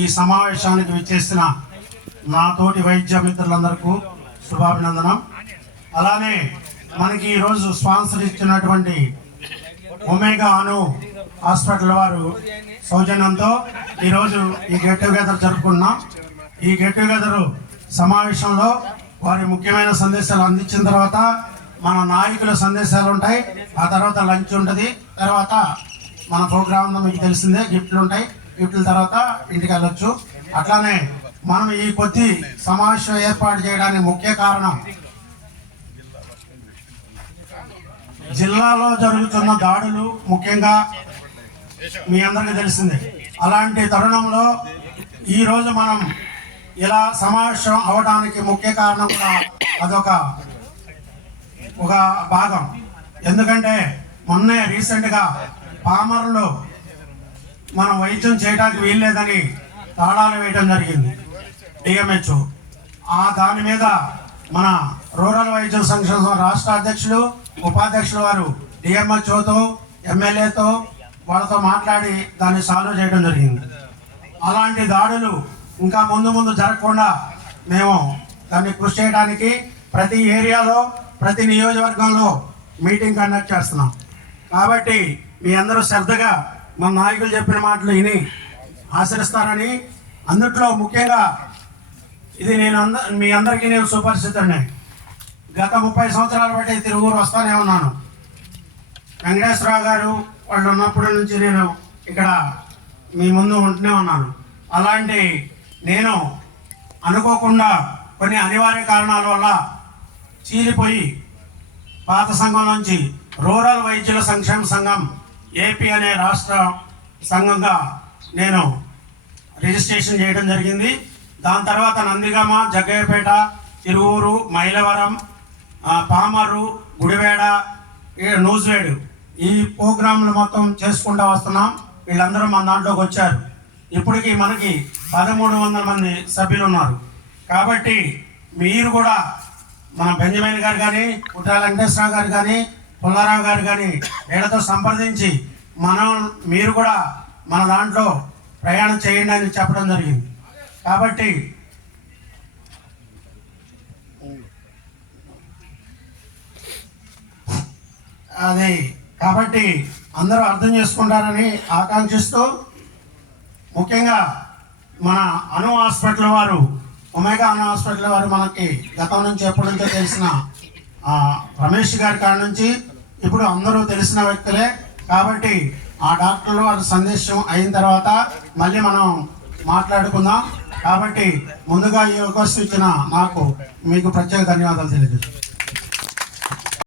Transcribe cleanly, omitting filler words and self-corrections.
ఈ సమావేశానికి విచ్చేసిన నా తోటి వైద్య మిత్రులందరికీ శుభాభినందనం. అలానే మనకి ఈరోజు స్పాన్సర్ ఇచ్చినటువంటి ఒమేగా అను హాస్పిటల్ వారు సౌజన్యంతో ఈరోజు ఈ గెట్ టుగెదర్ జరుపుకున్నాం. ఈ గెట్ టుగెదర్ సమావేశంలో వారి ముఖ్యమైన సందేశాలు అందించిన తర్వాత మన నాయకుల సందేశాలు ఉంటాయి, ఆ తర్వాత లంచ్ ఉంటుంది, తర్వాత మన ప్రోగ్రామ్ మీకు తెలిసిందే, గిఫ్ట్లు ఉంటాయి, గిఫ్ట్ల తర్వాత ఇంటికి వెళ్ళొచ్చు. అట్లానే మనం ఈ కొద్ది సమావేశం ఏర్పాటు చేయడానికి ముఖ్య కారణం జిల్లాలో జరుగుతున్న దాడులు ముఖ్యంగా మీ అందరికీ తెలిసిందే. అలాంటి తరుణంలో ఈరోజు మనం ఇలా సమావేశం అవడానికి ముఖ్య కారణం కూడా అదొక భాగం. ఎందుకంటే మొన్నే రీసెంట్గా పామర్లో మనం వైద్యం చేయడానికి వీల్లేదని తాళాలు వేయడం జరిగింది డిఎంహెచ్ఓ. దాని మీద మన రూరల్ వైద్య సంక్షేమ రాష్ట్ర అధ్యక్షులు ఉపాధ్యక్షులు వారు డిఎంహెచ్ఓతో ఎమ్మెల్యేతో వాళ్ళతో మాట్లాడి దాన్ని సాల్వ్ చేయడం జరిగింది. అలాంటి దాడులు ఇంకా ముందు జరగకుండా మేము దాన్ని కృషి చేయడానికి ప్రతి ఏరియాలో ప్రతి నియోజకవర్గంలో మీటింగ్ కండక్ట్ చేస్తున్నాం. కాబట్టి మీ అందరూ శ్రద్ధగా మన నాయకులు చెప్పిన మాటలు విని ఆచరిస్తారని, అందుట్లో ముఖ్యంగా ఇది మీ అందరికీ నేను సుపరిచితుడిని. గత 30 సంవత్సరాల బట్టి తిరుగురు వస్తానే ఉన్నాను. వెంకటేశ్వరరావు గారు వాళ్ళు ఉన్నప్పటి నుంచి నేను ఇక్కడ మీ ముందు ఉంటూనే ఉన్నాను. అలాంటి నేను అనుకోకుండా కొన్ని అనివార్య కారణాల వల్ల చీలిపోయి పాత సంఘం నుంచి రూరల్ వైద్యుల సంక్షేమ సంఘం ఏపీ అనే రాష్ట్ర సంఘంగా నేను రిజిస్ట్రేషన్ చేయడం జరిగింది. దాని తర్వాత నందిగామ, జగ్గయ్యపేట, తిరువూరు, మైలవరం, పామరు, గుడివేడ, నూజివేడు ఈ ప్రోగ్రాంలు మొత్తం చేసుకుంటూ వస్తున్నాం. వీళ్ళందరూ మన దాంట్లోకి వచ్చారు. ఇప్పటికీ మనకి 1300 మంది సభ్యులు ఉన్నారు. కాబట్టి మీరు కూడా మన బెంజమిన్ గారు కానీ, కుట్రాల వెంకటేశ్వరరావు గారు కానీ, పుల్లారావు గారు కానీ వీళ్ళతో సంప్రదించి మీరు కూడా మన దాంట్లో ప్రయాణం చేయండి అని చెప్పడం జరిగింది. కాబట్టి అందరూ అర్థం చేసుకుంటారని ఆకాంక్షిస్తూ, ముఖ్యంగా మన అను హాస్పిటల్ వారు, ఒమేగా అను హాస్పిటల్ వారు మనకి గతం నుంచి ఎప్పటి నుంచో తెలిసిన రమేష్ గారి కాడ నుంచి ఇప్పుడు అందరూ తెలిసిన వ్యక్తులే. కాబట్టి ఆ డాక్టర్లు వారి సందేశం అయిన తర్వాత మళ్ళీ మనం మాట్లాడుకుందాం. కాబట్టి ముందుగా ఈ అవకాశం ఇచ్చిన మీకు ప్రత్యేక ధన్యవాదాలు తెలియజేస్తాను.